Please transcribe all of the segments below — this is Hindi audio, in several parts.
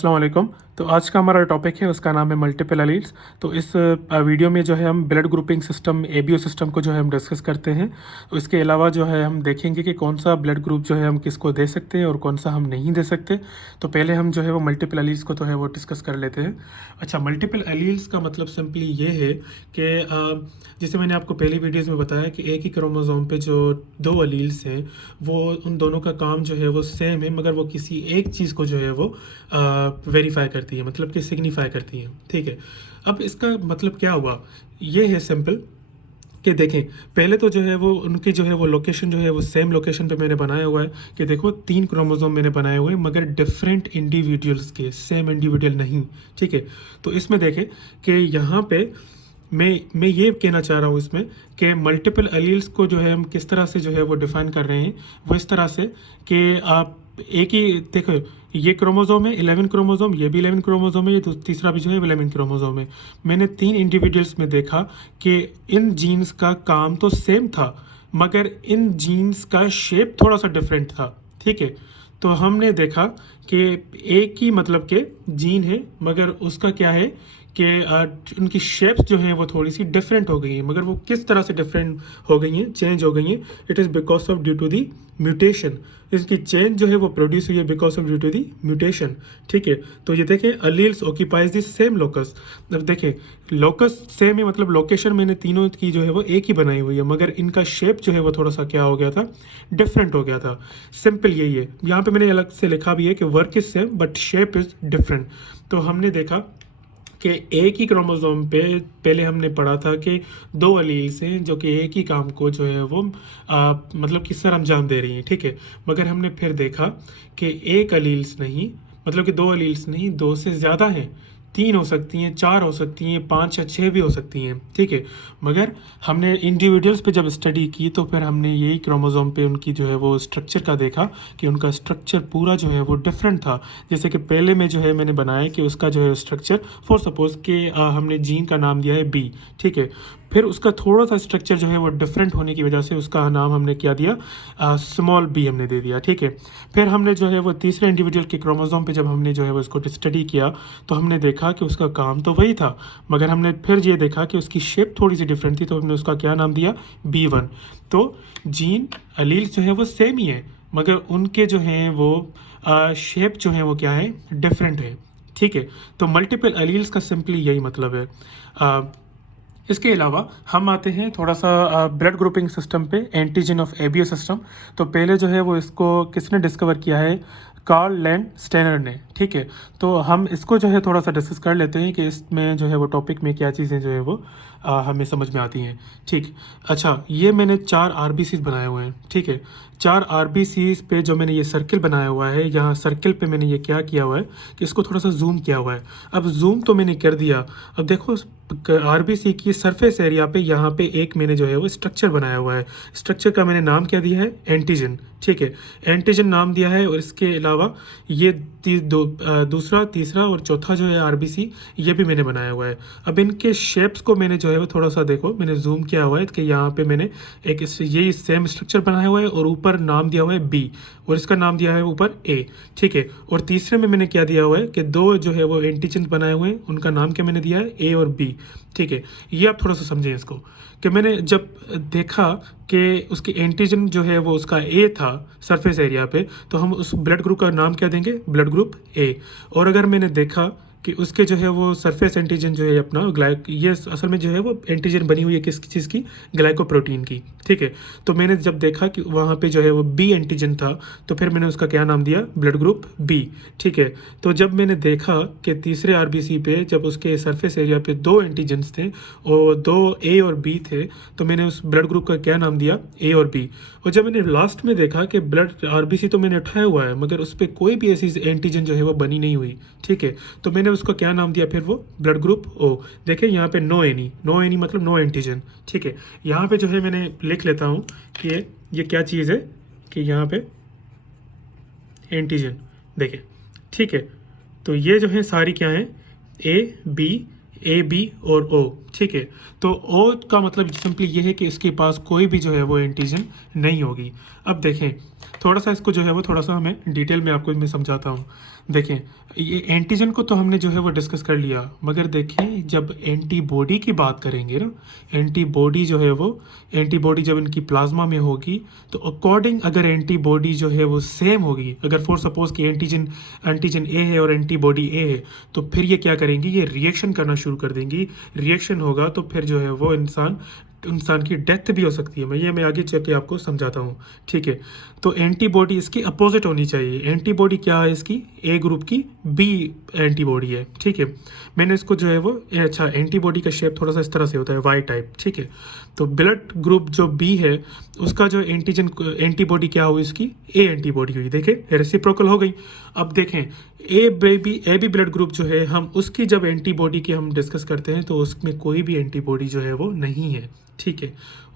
अस्सलाम वालेकुम। तो आज का हमारा टॉपिक है, उसका नाम है मल्टीपल एलील्स। तो इस वीडियो में जो है हम blood grouping system ABO system को जो है हम डिस्कस करते हैं। तो इसके अलावा जो है हम देखेंगे कि कौन सा ब्लड ग्रुप जो है हम किसको दे सकते हैं और कौन सा हम नहीं दे सकते। तो पहले हम जो है वो मल्टीपल एलील्स को तो है वो डिस्कस कर लेते हैं। अच्छा, मल्टीपल एलील्स का मतलब सिंपली ये है कि जैसे मैंने आपको पहली वीडियोज़ में बताया कि एक ही क्रोमोसोम पे जो दो एलील्स हैं वो उन दोनों का काम जो है वो सेम है, मगर वो किसी एक चीज़ को जो है वो वेरीफाई करती है, मतलब कि सिग्निफाई करती है। ठीक है, अब इसका मतलब क्या हुआ, ये है सिंपल कि देखें, पहले तो जो है वो उनकी जो है वो लोकेशन जो है वो सेम लोकेशन पे मैंने बनाया हुआ है कि देखो 3 क्रोमोसोम मैंने बनाए हुए हैं मगर डिफरेंट इंडिविजुअल्स के, सेम इंडिविजुअल नहीं। ठीक है, तो इसमें देखें कि यहाँ पे मैं ये कहना चाह रहा हूँ इसमें कि मल्टीपल एलील्स को जो है हम किस तरह से जो है वो डिफाइन कर रहे हैं, वो इस तरह से कि आप एक ही देखो, ये क्रोमोसोम है 11 क्रोमोसोम, ये भी 11 क्रोमोसोम है, ये तो तीसरा भी जो है 11 क्रोमोसोम है। मैंने 3 इंडिविजुअल्स में देखा कि इन जीन्स का काम तो सेम था मगर इन जीन्स का शेप थोड़ा सा डिफरेंट था। ठीक है, तो हमने देखा कि एक ही मतलब के जीन है मगर उसका क्या है कि उनकी शेप्स जो हैं वो थोड़ी सी डिफरेंट हो गई हैं, मगर वो किस तरह से डिफरेंट हो गई हैं, चेंज हो गई हैं, it is because of due to the mutation. इसकी चेंज जो है वो प्रोड्यूस हुई है because of due to the mutation. ठीक है, तो ये देखें alleles occupies the same locus. अब देखें लोकस सेम है, मतलब लोकेशन मैंने तीनों की जो है वो एक ही बनाई हुई है मगर इनका शेप जो है वो थोड़ा सा क्या हो गया था, डिफरेंट हो गया था। सिंपल यही है, यहाँ पे मैंने अलग से लिखा भी है कि work is same but shape is different. तो हमने देखा कि एक ही क्रोमोसोम पे पहले हमने पढ़ा था कि दो एलील्स हैं जो कि एक ही काम को जो है वो मतलब किस तरह अंजाम दे रही हैं। ठीक है, मगर हमने फिर देखा कि एक एलील्स नहीं, मतलब कि दो एलील्स नहीं, दो से ज़्यादा हैं, 3 हो सकती हैं, 4 हो सकती हैं, 5 या 6 भी हो सकती हैं। ठीक है, मगर हमने इंडिविजुअल्स पे जब स्टडी की तो फिर हमने यही क्रोमोसोम पे उनकी जो है वो स्ट्रक्चर का देखा कि उनका स्ट्रक्चर पूरा जो है वो डिफरेंट था। जैसे कि पहले में जो है मैंने बनाया कि उसका जो है स्ट्रक्चर, फॉर सपोज कि हमने जीन का नाम दिया है बी। ठीक है, फिर उसका थोड़ा सा स्ट्रक्चर जो है वो डिफरेंट होने की वजह से उसका नाम हमने क्या दिया, स्मॉल बी हमने दे दिया। ठीक है, फिर हमने जो है वो तीसरे इंडिविजुअल के क्रोमोसोम पे जब हमने जो है वो इसको स्टडी किया तो हमने देखा कि उसका काम तो वही था मगर हमने फिर ये देखा कि उसकी शेप थोड़ी सी डिफरेंट थी, तो हमने उसका क्या नाम दिया, B1। तो जीन एलील्स जो है वो सेम ही है मगर उनके जो हैं वो शेप जो है वो क्या है, डिफरेंट है। ठीक है, तो मल्टीपल एलील्स का सिंपली यही मतलब है। इसके अलावा हम आते हैं थोड़ा सा ब्लड ग्रुपिंग सिस्टम पे, एंटीजन ऑफ एबीओ सिस्टम। तो पहले जो है वो इसको किसने डिस्कवर किया है, कार्ल लैंड स्टेनर ने। ठीक है, तो हम इसको जो है थोड़ा सा डिस्कस कर लेते हैं कि इसमें जो है वो टॉपिक में क्या चीज़ें जो है वो हमें समझ में आती हैं। ठीक, अच्छा, ये मैंने 4 RBCs बनाए हुए हैं। ठीक है, 4 RBCs पे जो मैंने ये सर्किल बनाया हुआ है, यहाँ सर्किल पे मैंने ये क्या किया हुआ है कि इसको थोड़ा सा जूम किया हुआ है। अब जूम तो मैंने कर दिया, अब देखो RBC की सरफेस एरिया पे यहाँ पे एक मैंने जो है वो स्ट्रक्चर बनाया हुआ है। स्ट्रक्चर का मैंने नाम क्या दिया है, एंटीजन। ठीक है, एंटीजन नाम दिया है और इसके अलावा ये दूसरा, तीसरा और चौथा जो है RBC ये भी मैंने बनाया हुआ है। अब इनके शेप्स को मैंने जो है वो थोड़ा सा देखो, मैंने जूम किया हुआ है कि यहाँ पे मैंने एक यही सेम स्ट्रक्चर बनाया हुआ है और ऊपर नाम दिया हुआ है B और इसका नाम दिया है ऊपर A। ठीक है, और तीसरे में मैंने क्या दिया हुआ है कि दो जो है वो एंटीजन बनाए हुए हैं, उनका नाम क्या मैंने दिया है, A और B। ठीक है, ये आप थोड़ा सा समझें इसको कि मैंने जब देखा कि उसकी एंटीजन जो है वो उसका A था सरफेस एरिया पे, तो हम उस ब्लड ग्रुप का नाम क्या देंगे, ब्लड ग्रुप A। और अगर मैंने देखा कि उसके जो है वो सरफेस एंटीजन जो है अपना ये असल में जो है वो एंटीजन बनी हुई है किस चीज़ की, ग्लाइकोप्रोटीन की। ठीक है, तो मैंने जब देखा कि वहाँ पे जो है वो B एंटीजन था तो फिर मैंने उसका क्या नाम दिया, ब्लड ग्रुप B। ठीक है, तो जब मैंने देखा कि तीसरे RBC पे जब उसके सरफेस एरिया पे 2 एंटीजन्स थे और 2 A और B थे तो मैंने उस ब्लड ग्रुप का क्या नाम दिया, A और B। और जब मैंने लास्ट में देखा कि ब्लड RBC तो मैंने उठाया हुआ है मगर उस पर कोई भी ऐसी एंटीजन जो है वो बनी नहीं हुई। ठीक है, तो मैंने उसको क्या नाम दिया फिर, वो ब्लड ग्रुप O। देखिए यहाँ पे नो एनी मतलब नो एंटीजन। ठीक है, यहाँ पे जो है मैंने लिख लेता हूँ कि ये क्या चीज़ है कि यहाँ पे एंटीजन देखिए। ठीक है, तो ये जो है सारी क्या है, A B और O। ठीक है, तो O का मतलब सिंपली ये है कि इसके पास कोई भी जो है वो एंटीजन नहीं होगी। अब देखें थोड़ा सा इसको जो है वो थोड़ा सा हमें डिटेल में आपको मैं समझाता हूँ। देखें, ये एंटीजन को तो हमने जो है वो डिस्कस कर लिया, मगर देखें जब एंटीबॉडी की बात करेंगे ना, एंटीबॉडी जो है वो, एंटीबॉडी जब इनकी प्लाज्मा में होगी तो अकॉर्डिंग अगर एंटीबॉडी जो है वो सेम होगी, अगर फॉर सपोज कि एंटीजन एंटीजन ए है और एंटीबॉडी ए है, तो फिर ये क्या करेंगी, ये रिएक्शन करना शुरू कर देंगी। रिएक्शन होगा तो फिर जो है वो इंसान की डेथ भी हो सकती है। मैं आगे चल के आपको समझाता हूँ, ठीक है। तो एंटीबॉडी इसकी अपोजिट होनी चाहिए। एंटीबॉडी क्या है इसकी, ए ग्रुप की बी एंटीबॉडी है, ठीक है। मैंने इसको जो है वो अच्छा, एंटीबॉडी का शेप थोड़ा सा इस तरह से होता है, वाई टाइप, ठीक है। तो ब्लड ग्रुप जो बी है उसका जो एंटीबॉडी क्या हुई, इसकी ए एंटीबॉडी हुई, देखें रेसिप्रोकल हो गई। अब देखें ए बी ब्लड ग्रुप जो है, हम उसकी जब एंटीबॉडी की हम डिस्कस करते हैं तो उसमें कोई भी एंटीबॉडी जो है वो नहीं है, ठीक है।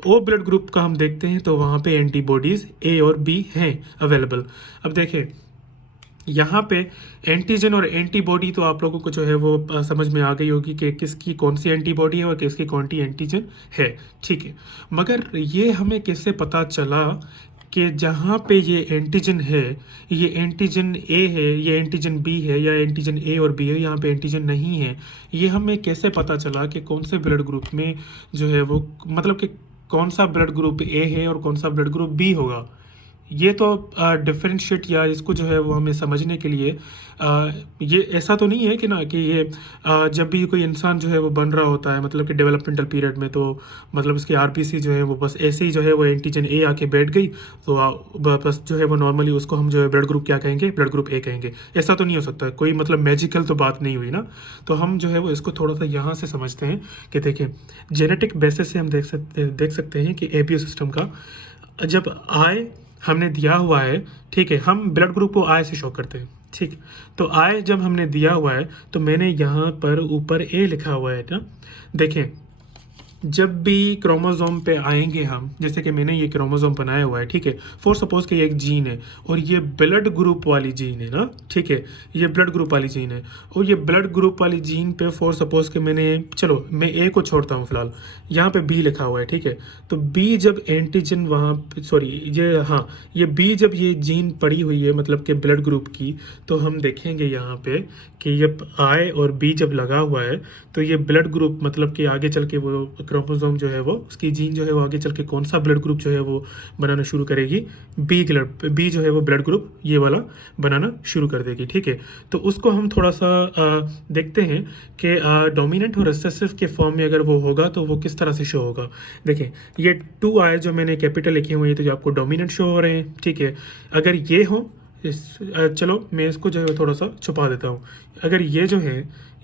ओ ब्लड ग्रुप का हम देखते हैं तो वहाँ पे एंटीबॉडीज़ ए और बी हैं अवेलेबल। अब देखें यहाँ पे एंटीजन और एंटीबॉडी तो आप लोगों को जो है वो समझ में आ गई होगी कि किसकी कौन सी एंटीबॉडी है और किसकी कौन सी एंटीजन है, ठीक है। मगर ये हमें कैसे पता चला कि जहाँ पे ये एंटीजन है, ये एंटीजन ए है, ये एंटीजन बी है, या एंटीजन ए और बी है, यहाँ पे एंटीजन नहीं है, ये हमें कैसे पता चला कि कौन से ब्लड ग्रुप में जो है वो, मतलब कि कौन सा ब्लड ग्रुप ए है और कौन सा ब्लड ग्रुप बी होगा। ये तो डिफरेंशिएट या इसको जो है वो हमें समझने के लिए ये ऐसा तो नहीं है कि ना कि ये जब भी कोई इंसान जो है वो बन रहा होता है, मतलब कि डेवलपमेंटल पीरियड में, तो मतलब इसकी आरबीसी जो है वो बस ऐसे ही जो है वो एंटीजन ए आके बैठ गई तो बस जो है वो नॉर्मली उसको हम जो है ब्लड ग्रुप क्या कहेंगे, ब्लड ग्रुप ए कहेंगे। ऐसा तो नहीं हो सकता, कोई मतलब मैजिकल तो बात नहीं हुई ना। तो हम जो है वो इसको थोड़ा सा यहाँ से समझते हैं कि देखें जेनेटिक बेसिस से हम देख सकते हैं कि एबीओ सिस्टम का जब आई हमने दिया हुआ है, ठीक है, हम ब्लड ग्रुप को आई से शो करते हैं, ठीक। तो आई जब हमने दिया हुआ है तो मैंने यहाँ पर ऊपर ए लिखा हुआ है ना, देखें जब भी क्रोमोसोम पे आएंगे हम, जैसे कि मैंने ये क्रोमोसोम बनाया हुआ है, ठीक है, फॉर सपोज कि ये एक जीन है और ये ब्लड ग्रुप वाली जीन है ना, ठीक है, ये ब्लड ग्रुप वाली जीन है और ये ब्लड ग्रुप वाली जीन पे फॉर सपोज कि मैंने, चलो मैं ए को छोड़ता हूँ फिलहाल, यहाँ पे बी लिखा हुआ है, ठीक है। तो बी जब एंटीजन वहाँ, सॉरी ये, हाँ, ये बी जब ये जीन पड़ी हुई है मतलब कि ब्लड ग्रुप की, तो हम देखेंगे यहाँ पे कि ये आई और बी जब लगा हुआ है तो ये ब्लड ग्रुप मतलब कि आगे चल के वो क्रोमोसोम जो है वो, उसकी जीन जो है वो आगे चल के कौन सा ब्लड ग्रुप जो है वो बनाना शुरू करेगी, बी जो है वो ब्लड ग्रुप ये वाला बनाना शुरू कर देगी, ठीक है। तो उसको हम थोड़ा सा देखते हैं कि डोमिनेंट और रिसेसिव के फॉर्म में अगर वो होगा तो वो किस तरह से शो होगा। देखें ये 2 आई जो मैंने कैपिटल लिखे हुए हैं तो जो आपको डोमिनेंट शो हो रहे हैं, ठीक है। अगर ये हो चलो मैं इसको जो है थोड़ा सा छुपा देता हूँ। अगर ये जो है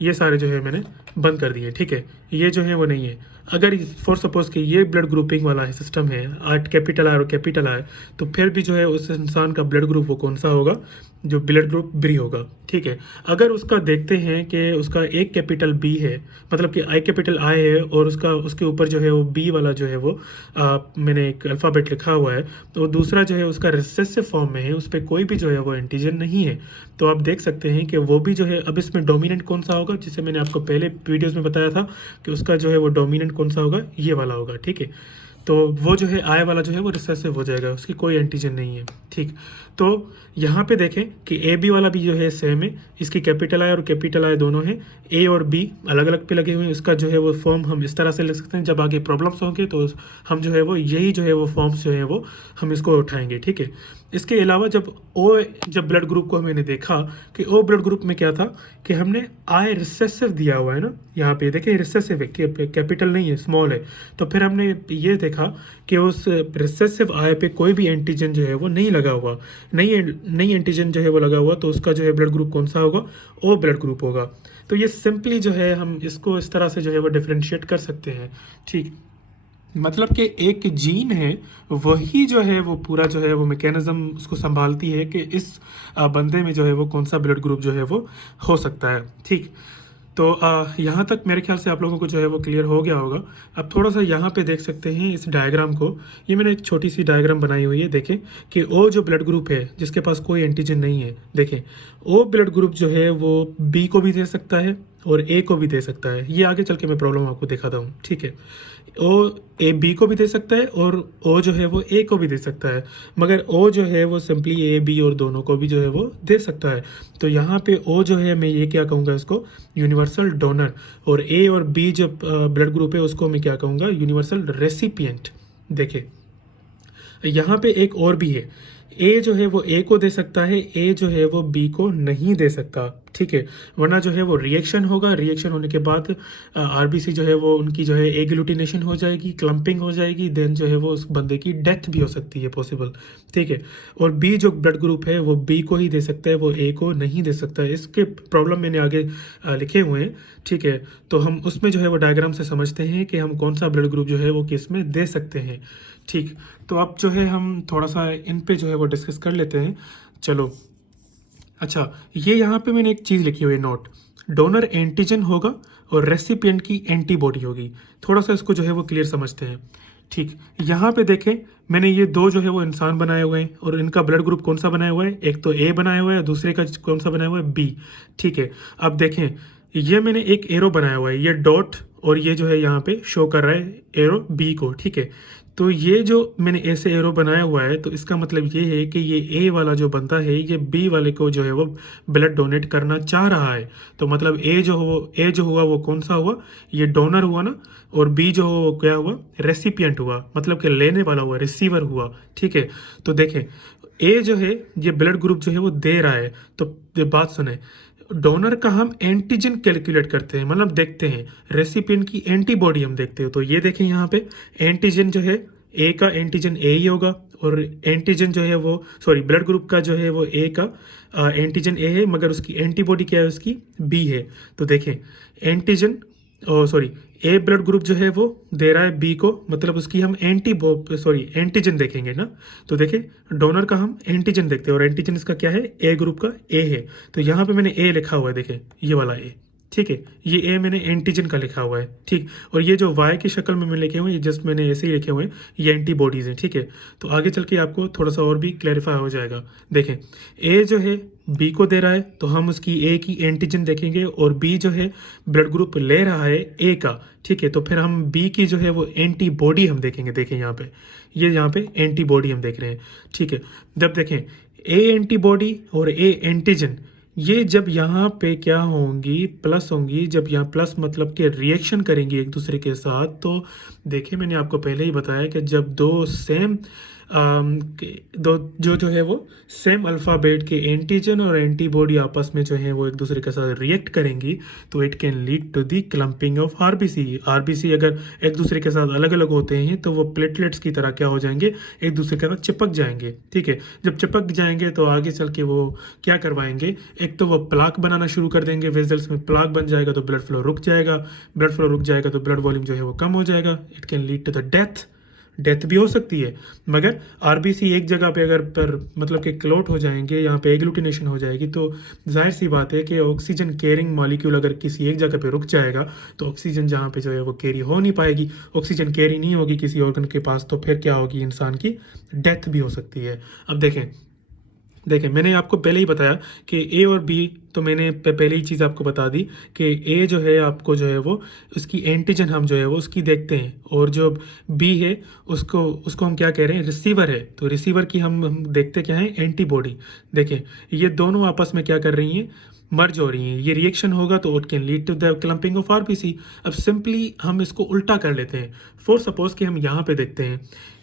ये सारे जो है मैंने बंद कर दिए, ठीक है, ये जो है वो नहीं है। अगर फॉर सपोज कि ये ब्लड ग्रुपिंग वाला है सिस्टम है, कैपिटल आई और कैपिटल आई, तो फिर भी जो है उस इंसान का ब्लड ग्रुप वो कौन सा होगा, जो ब्लड ग्रुप बी होगा, ठीक है। अगर उसका देखते हैं कि उसका एक कैपिटल बी है, मतलब कि आई कैपिटल आई है और उसके ऊपर जो है वो बी वाला जो है वो मैंने एक अल्फ़ाबेट लिखा हुआ है, तो दूसरा जो है उसका रिसेसिव फॉर्म में है, उस पर कोई भी जो है वो एंटीजन नहीं है, तो आप देख सकते हैं कि वो भी जो है, अब इसमें डोमिनेंट कौन सा होगा, जिसे मैंने आपको पहले वीडियोज़ में बताया था कि उसका जो है वो डोमिनेंट कौन सा होगा, ये वाला होगा, ठीक है। तो वो जो है आई वाला जो है वो रिसेसिव हो जाएगा, उसकी कोई एंटीजन नहीं है, ठीक। तो यहाँ पे देखें कि ए बी वाला भी जो है सेम है, इसकी कैपिटल आई और कैपिटल आई दोनों हैं, ए और बी अलग अलग पे लगे हुए हैं। इसका जो है वो फॉर्म हम इस तरह से लिख सकते हैं, जब आगे प्रॉब्लम्स होंगे तो हम जो है वो यही जो है वो फॉर्म्स जो है वो हम इसको उठाएंगे, ठीक है। इसके अलावा जब ब्लड ग्रुप को मैंने देखा कि ओ ब्लड ग्रुप में क्या था कि हमने आई रिसेसिव दिया हुआ है ना, यहाँ पे देखिए रिसेसिव है, कैपिटल नहीं है, स्मॉल है, तो फिर हमने ये देखा कि उस रिसेसिव आई पे कोई भी एंटीजन जो है वो नहीं लगा हुआ, नहीं एंटीजन जो है वो लगा हुआ, तो उसका जो है ब्लड ग्रुप कौन सा होगा, ओ ब्लड ग्रुप होगा। तो ये सिंपली जो है हम इसको इस तरह से जो है वो डिफ्रेंशिएट कर सकते हैं, ठीक। मतलब कि एक जीन है वही जो है वो पूरा जो है वो मैकेनिज्म उसको संभालती है कि इस बंदे में जो है वो कौन सा ब्लड ग्रुप जो है वो हो सकता है, ठीक। तो यहाँ तक मेरे ख्याल से आप लोगों को जो है वो क्लियर हो गया होगा। अब थोड़ा सा यहाँ पे देख सकते हैं इस डायग्राम को, ये मैंने एक छोटी सी डायग्राम बनाई हुई है, देखें कि ओ जो ब्लड ग्रुप है जिसके पास कोई एंटीजन नहीं है, देखें ओ ब्लड ग्रुप जो है वो बी को भी दे सकता है और ए को भी दे सकता है। ये आगे चल के मैं प्रॉब्लम आपको दिखाता हूँ, ठीक है। ओ ए बी को भी दे सकता है और ओ जो है वो ए को भी दे सकता है, मगर ओ जो है वो सिंपली ए बी और दोनों को भी जो है वो दे सकता है। तो यहाँ पे ओ जो है मैं ये क्या कहूँगा इसको यूनिवर्सल डोनर, और ए और बी जो ब्लड ग्रुप है उसको मैं क्या कहूँगा यूनिवर्सल रेसिपिएंट। देखिए यहाँ पे एक और भी है, ए जो है वो ए को दे सकता है, ए जो है वो बी को नहीं दे सकता, ठीक है, वरना जो है वो रिएक्शन होगा, रिएक्शन होने के बाद आरबीसी जो है वो उनकी जो है एग्लूटिनेशन हो जाएगी, क्लम्पिंग हो जाएगी, देन जो है वो उस बंदे की डेथ भी हो सकती है पॉसिबल, ठीक है। और बी जो ब्लड ग्रुप है वो बी को ही दे सकता है, वो ए को नहीं दे सकता है। इसके प्रॉब्लम मैंने आगे लिखे हुए हैं, ठीक है। तो हम उसमें जो है वो डायग्राम से समझते हैं कि हम कौन सा ब्लड ग्रुप जो है वो किस में दे सकते हैं, ठीक। तो अब जो है हम थोड़ा सा इन पे जो है वो डिस्कस कर लेते हैं, चलो। अच्छा, ये यहाँ पे मैंने एक चीज़ लिखी हुई है नोट, डोनर एंटीजन होगा और रेसिपिएंट की एंटीबॉडी होगी। थोड़ा सा इसको जो है वो क्लियर समझते हैं, ठीक। यहाँ पे देखें मैंने ये दो जो है वो इंसान बनाए हुए हैं और इनका ब्लड ग्रुप कौन सा बनाया हुआ है, एक तो ए बनाया हुआ है, दूसरे का कौन सा बनाया हुआ है बी, ठीक है। अब देखें ये मैंने एक एरो बनाया हुआ है, ये डॉट और ये जो है यहाँ पे शो कर रहा है एरो बी को, ठीक है। तो ये जो मैंने ऐसे एरो बनाया हुआ है तो इसका मतलब ये है कि ये ए वाला जो बंदा है ये बी वाले को जो है वो ब्लड डोनेट करना चाह रहा है। तो मतलब ए जो हुआ वो कौन सा हुआ, ये डोनर हुआ ना, और बी जो हुआ वो क्या हुआ, रेसिपिएंट हुआ, मतलब कि लेने वाला हुआ, रिसीवर हुआ, ठीक है। तो देखें ए जो है ये ब्लड ग्रुप जो है वो दे रहा है, तो ये बात सुने, डोनर का हम एंटीजन कैलकुलेट करते हैं, मतलब देखते हैं रेसिपिएंट की एंटीबॉडी हम देखते हो। तो ये देखें यहाँ पे एंटीजन जो है ए का एंटीजन ए ही होगा, और एंटीजन जो है वो सॉरी ब्लड ग्रुप का जो है वो ए का एंटीजन ए है, मगर उसकी एंटीबॉडी क्या है, उसकी बी है। तो देखें एंटीजन सॉरी ए ब्लड ग्रुप जो है वो दे रहा है बी को, मतलब उसकी हम एंटीजन देखेंगे ना। तो देखें डोनर का हम एंटीजन देखते हैं और एंटीजन इसका क्या है, ए ग्रुप का ए है। तो यहाँ पे मैंने ए लिखा हुआ है, देखें ये वाला ए, ठीक है, ये ए मैंने एंटीजन का लिखा हुआ है, ठीक। और ये जो वाई की शक्ल में लिखे हुए हैं ये जस्ट मैंने ऐसे ही लिखे हुए हैं, ये एंटीबॉडीज़ हैं, ठीक है। तो आगे चल के आपको थोड़ा सा और भी क्लैरिफाई हो जाएगा। देखें ए जो है बी को दे रहा है तो हम उसकी ए की एंटीजन देखेंगे, और बी जो है ब्लड ग्रुप ले रहा है ए का, ठीक है। तो फिर हम बी की जो है वो एंटीबॉडी हम देखेंगे, देखें यहाँ पे ये यहाँ पे एंटीबॉडी हम देख रहे हैं, ठीक है। जब देखें ए एंटीबॉडी और ए एंटीजन ये जब यहाँ पे क्या होंगी, प्लस होंगी, जब यहाँ प्लस मतलब कि रिएक्शन करेंगी एक दूसरे के साथ, तो देखिए मैंने आपको पहले ही बताया कि जब दो सेम दो जो है वो सेम अल्फ़ाबेट के एंटीजन और एंटीबॉडी आपस में जो है वो एक दूसरे के साथ रिएक्ट करेंगी तो it can lead to the clumping of RBC. RBC अगर एक दूसरे के साथ अलग अलग होते हैं तो वो प्लेटलेट्स की तरह क्या हो जाएंगे, एक दूसरे के साथ चिपक जाएंगे, ठीक है। जब चिपक जाएंगे तो आगे चल के वो क्या करवाएंगे, एक तो वो प्लाक बनाना शुरू कर देंगे, वेजल्स में प्लाक बन जाएगा तो ब्लड फ्लो रुक जाएगा, ब्लड फ्लो रुक जाएगा तो ब्लड वॉल्यूम जो है वो कम हो जाएगा, it can lead to the death भी हो सकती है। मगर आरबीसी एक जगह पे अगर पर मतलब कि क्लोट हो जाएंगे, यहाँ पे एग्लूटिनेशन हो जाएगी, तो जाहिर सी बात है कि ऑक्सीजन कैरिंग मॉलिक्यूल अगर किसी एक जगह पे रुक जाएगा तो ऑक्सीजन जहाँ पे जो है वो कैरी हो नहीं पाएगी, ऑक्सीजन कैरी नहीं होगी किसी ऑर्गन के पास, तो फिर क्या होगी, इंसान की डेथ भी हो सकती है। अब देखें मैंने आपको पहले ही बताया कि ए और बी, तो मैंने पहले ही चीज़ आपको बता दी कि ए जो है आपको जो है वो उसकी एंटीजन हम जो है वो उसकी देखते हैं, और जो बी है उसको हम क्या कह रहे हैं, रिसीवर है। तो रिसीवर की हम देखते क्या है, एंटीबॉडी। देखें ये दोनों आपस में क्या कर रही हैं, मर्ज हो रही हैं, ये रिएक्शन होगा तो it can lead to the clumping of RBC. अब सिंपली हम इसको उल्टा कर लेते हैं। फॉर सपोज कि हम यहाँ पे देखते हैं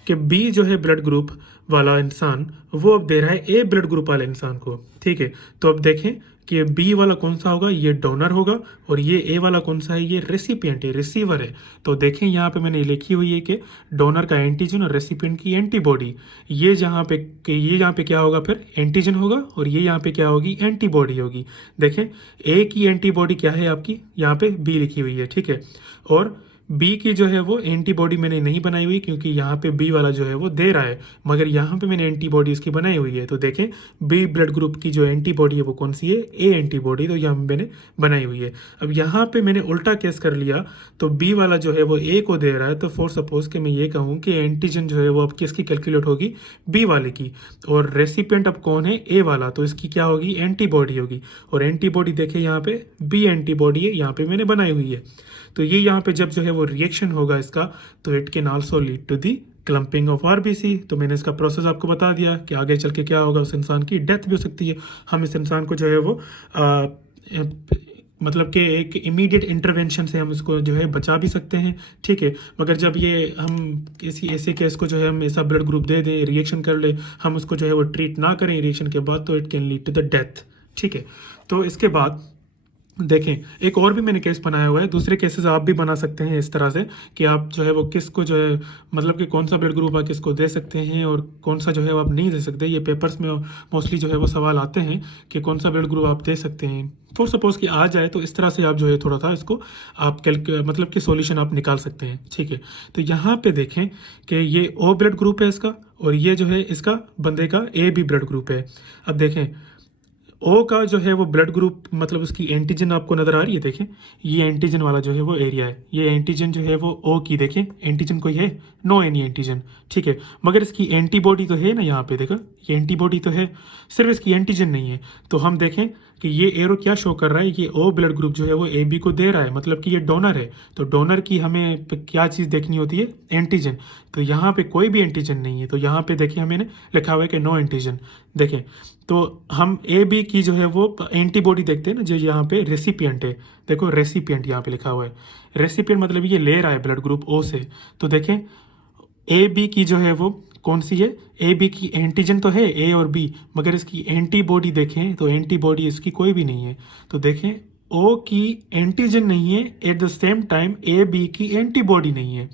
कि बी जो है ब्लड ग्रुप वाला इंसान वो अब दे रहा है ए ब्लड ग्रुप वाले इंसान को, ठीक है। तो अब देखें कि बी वाला कौन सा होगा, ये डोनर होगा, और ये ए वाला कौन सा है, ये रेसिपिएंट है, रिसीवर है। तो देखें यहाँ पे मैंने लिखी हुई है कि डोनर का एंटीजन और रेसिपिएंट की एंटीबॉडी, ये यहाँ पे क्या होगा, फिर एंटीजन होगा, और ये यहाँ पे क्या होगी, एंटीबॉडी होगी। देखें ए की एंटीबॉडी क्या है आपकी, यहाँ पे बी लिखी हुई है, ठीक है। और बी की जो है वो एंटीबॉडी मैंने नहीं बनाई हुई क्योंकि यहाँ पे बी वाला जो है वो दे रहा है, मगर यहाँ पे मैंने एंटीबॉडी इसकी बनाई हुई है। तो देखें बी ब्लड ग्रुप की जो एंटीबॉडी है वो कौन सी है, ए एंटीबॉडी, तो यहाँ मैंने बनाई हुई है। अब यहाँ पे मैंने उल्टा केस कर लिया, तो बी वाला जो है वो ए को दे रहा है, तो फॉर सपोज कि मैं ये कहूँ कि एंटीजन जो है वो अब किसकी कैलकुलेट होगी, बी वाले की, और रेसिपिएंट अब कौन है, ए वाला, तो इसकी क्या होगी, एंटीबॉडी होगी। और एंटीबॉडी देखें यहाँ पे बी एंटीबॉडी है, यहाँ पे मैंने बनाई हुई है। तो ये यहाँ पे जब जो है वो रिएक्शन होगा इसका, तो it can also lead to the clumping of RBC. तो मैंने इसका प्रोसेस आपको बता दिया कि आगे चल के क्या होगा, उस इंसान की डेथ भी हो सकती है। हम इस इंसान को जो है वो मतलब कि एक इमीडिएट इंटरवेंशन से हम उसको जो है बचा भी सकते हैं, ठीक है। मगर जब ये हम किसी ऐसे केस को जो है हम ऐसा ब्लड ग्रुप दे दें, रिएक्शन कर ले, हम उसको जो है वो ट्रीट ना करें रिएक्शन के बाद, तो it can lead to the death, ठीक है। तो इसके बाद देखें, एक और भी मैंने केस बनाया हुआ है, दूसरे केसेस आप भी बना सकते हैं इस तरह से कि आप जो है वो किसको जो है मतलब कि कौन सा ब्लड ग्रुप आप किसको दे सकते हैं और कौन सा जो है वो आप नहीं दे सकते। ये पेपर्स में मोस्टली जो है वो सवाल आते हैं कि कौन सा ब्लड ग्रुप आप दे सकते हैं। फॉर सपोज कि आ जाए तो इस तरह से आप जो है थोड़ा सा इसको आप मतलब कि सॉल्यूशन आप निकाल सकते हैं, ठीक है। तो यहाँ पे देखें कि ये ओ ब्लड ग्रुप है इसका, और ये जो है इसका बंदे का ए बी ब्लड ग्रुप है। अब देखें ओ का जो है वो ब्लड ग्रुप मतलब उसकी एंटीजन आपको नज़र आ रही है, देखें ये एंटीजन वाला जो है वो एरिया है, ये एंटीजन जो है वो ओ की, देखें एंटीजन कोई है, नो एनी एंटीजन, ठीक है। मगर इसकी एंटीबॉडी तो है ना, यहाँ पे देखो ये एंटीबॉडी तो है, सिर्फ इसकी एंटीजन नहीं है। तो हम देखें कि ये एरो क्या शो कर रहा है, ये ओ ब्लड ग्रुप जो है वो ए बी को दे रहा है, मतलब कि ये डोनर है। तो डोनर की हमें क्या चीज़ देखनी होती है, एंटीजन। तो यहाँ पे कोई भी एंटीजन नहीं है, तो यहाँ पे देखें हमें लिखा हुआ है कि नो एंटीजन। देखें तो हम ए बी की जो है वो एंटीबॉडी देखते हैं ना, जो यहाँ पे रेसिपिएंट है, देखो रेसिपिएंट यहाँ पे लिखा हुआ है। रेसिपिएंट मतलब ये ले रहा है ब्लड ग्रुप ओ से। तो देखें ए बी की जो है वो कौन सी है, ए बी की एंटीजन तो है ए और बी, मगर इसकी एंटीबॉडी देखें तो एंटीबॉडी इसकी कोई भी नहीं है। तो देखें ओ की एंटीजन नहीं है, at the same time A B की एंटीबॉडी नहीं है,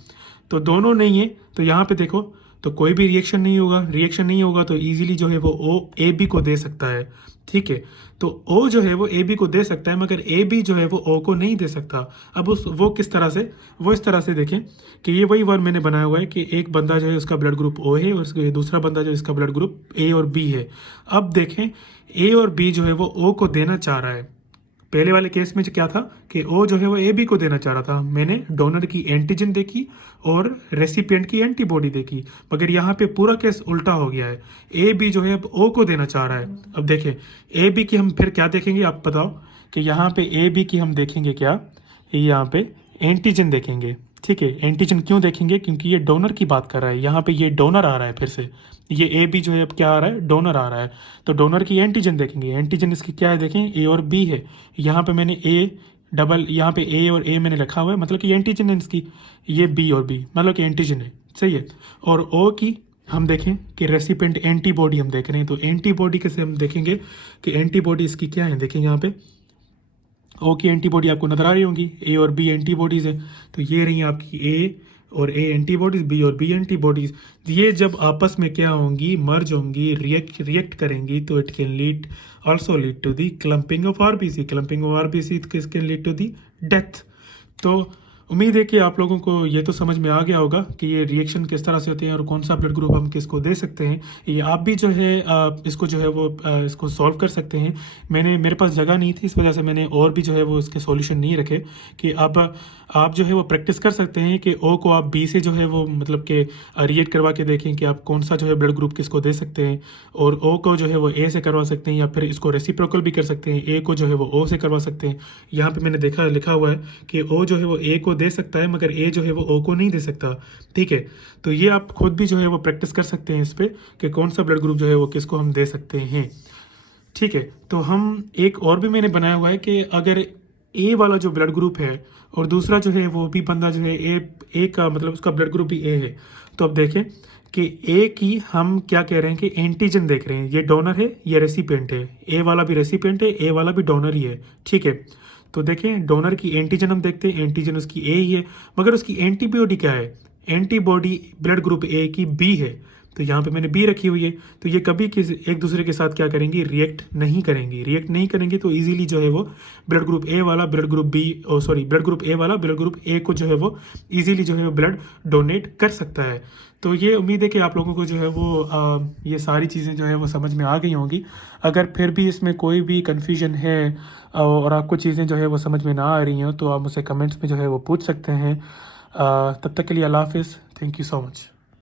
तो दोनों नहीं है। तो यहाँ पे देखो तो कोई भी रिएक्शन नहीं होगा, रिएक्शन नहीं होगा तो इजीली जो है वो ओ ए बी को दे सकता है, ठीक है। तो ओ जो है वो ए बी को दे सकता है, मगर ए बी जो है वो ओ को नहीं दे सकता। अब वो किस तरह से, वो इस तरह से देखें कि ये वही वर्ड मैंने बनाया हुआ है कि एक बंदा जो है उसका ब्लड ग्रुप ओ है और दूसरा बंदा जो है इसका ब्लड ग्रुप ए और बी है। अब देखें ए और बी जो है वो ओ को देना चाह रहा है। पहले वाले केस में जो क्या था कि ओ जो है वो ए बी को देना चाह रहा था, मैंने डोनर की एंटीजन देखी और रेसिपिएंट की एंटीबॉडी देखी, मगर यहाँ पे पूरा केस उल्टा हो गया है, ए बी जो है अब ओ को देना चाह रहा है। अब देखें ए बी की हम फिर क्या देखेंगे, आप बताओ कि यहाँ पे ए बी की हम देखेंगे क्या, यहाँ पे एंटीजन देखेंगे, ठीक है। एंटीजन क्यों देखेंगे, क्योंकि ये डोनर की बात कर रहा है, यहाँ पे ये डोनर आ रहा है, फिर से ये ए बी जो है अब क्या आ रहा है, डोनर आ रहा है। तो डोनर की एंटीजन देखेंगे, एंटीजन इसकी क्या है, देखें ए और बी है। यहाँ पे मैंने ए डबल, यहाँ पे ए और ए मैंने लिखा हुआ है, मतलब कि एंटीजन है इसकी, ये बी और बी मतलब कि एंटीजन है, सही है। और ओ की हम देखें कि रेसिपेंट एंटीबॉडी हम देख रहे हैं, तो एंटीबॉडी कैसे हम देखेंगे कि एंटीबॉडी इसकी क्या है, देखें यहाँ पे ओ की एंटीबॉडी आपको नजर आ रही होंगी, ए और बी एंटीबॉडीज़ है। तो ये रही आपकी ए और ए एंटीबॉडीज़, बी और बी एंटीबॉडीज़। ये जब आपस में क्या होंगी, मर्ज होंगी, रिएक्ट करेंगी, तो it can lead also lead to the clumping of RBC. Clumping of RBC can lead to the death. तो उम्मीद है कि आप लोगों को ये तो समझ में आ गया होगा कि ये रिएक्शन किस तरह से होते हैं और कौन सा ब्लड ग्रुप हम किसको दे सकते हैं। ये आप भी जो है इसको जो है वो इसको सॉल्व कर सकते हैं। मेरे पास जगह नहीं थी, इस वजह से मैंने और भी जो है वो इसके सॉल्यूशन नहीं रखे कि अब आप जो है वो प्रैक्टिस कर सकते हैं कि ओ को आप बी से जो है वो मतलब कि रिएक्ट करवा के देखें कि आप कौन सा जो है ब्लड ग्रुप किसको दे सकते हैं, और ओ को जो है वो ए से करवा सकते हैं, या फिर इसको रेसिप्रोकल भी कर सकते हैं, ए को जो है वो ओ से करवा सकते हैं। यहाँ पे मैंने देखा लिखा हुआ है कि ओ जो है वो ए को दे सकता है, मगर ए जो है वो ओ को नहीं दे सकता, ठीक है। तो ये आप खुद भी जो है वो प्रैक्टिस कर सकते हैं इस पर कि कौन सा ब्लड ग्रुप जो है वो किसको हम दे सकते हैं, ठीक है। तो हम एक और भी मैंने बनाया हुआ है कि अगर ए वाला जो ब्लड ग्रुप है और दूसरा जो है वो भी बंदा जो है ए का मतलब उसका ब्लड ग्रुप भी ए है, तो अब देखें कि ए की हम क्या कह रहे हैं कि एंटीजन देख रहे हैं, ये डोनर है, ये रेसिपिएंट है, ए वाला भी रेसिपिएंट है, ए वाला भी डोनर ही है, ठीक है। तो देखें डोनर की एंटीजन हम देखते हैं, एंटीजन उसकी ए ही है, मगर उसकी एंटीबॉडी क्या है, एंटीबॉडी ब्लड ग्रुप ए की बी है, तो यहाँ पे मैंने बी रखी हुई है। तो ये कभी एक दूसरे के साथ क्या करेंगी, रिएक्ट नहीं करेंगी, तो इजीली जो है वो ब्लड ग्रुप ए वाला blood group B blood group A वाला ब्लड ग्रुप ए को जो है वो इजीली जो है वो ब्लड डोनेट कर सकता है। तो ये उम्मीद है कि आप लोगों को जो है वो ये सारी चीज़ें जो है वो समझ में आ गई होंगी। अगर फिर भी इसमें कोई भी कन्फ्यूजन है और आपको चीज़ें जो है वो समझ में ना आ रही हों, तो आप मुझसे कमेंट्स में जो है वो पूछ सकते हैं। तब तक के लिए अल्लाह हाफिज़, थैंक यू सो मच।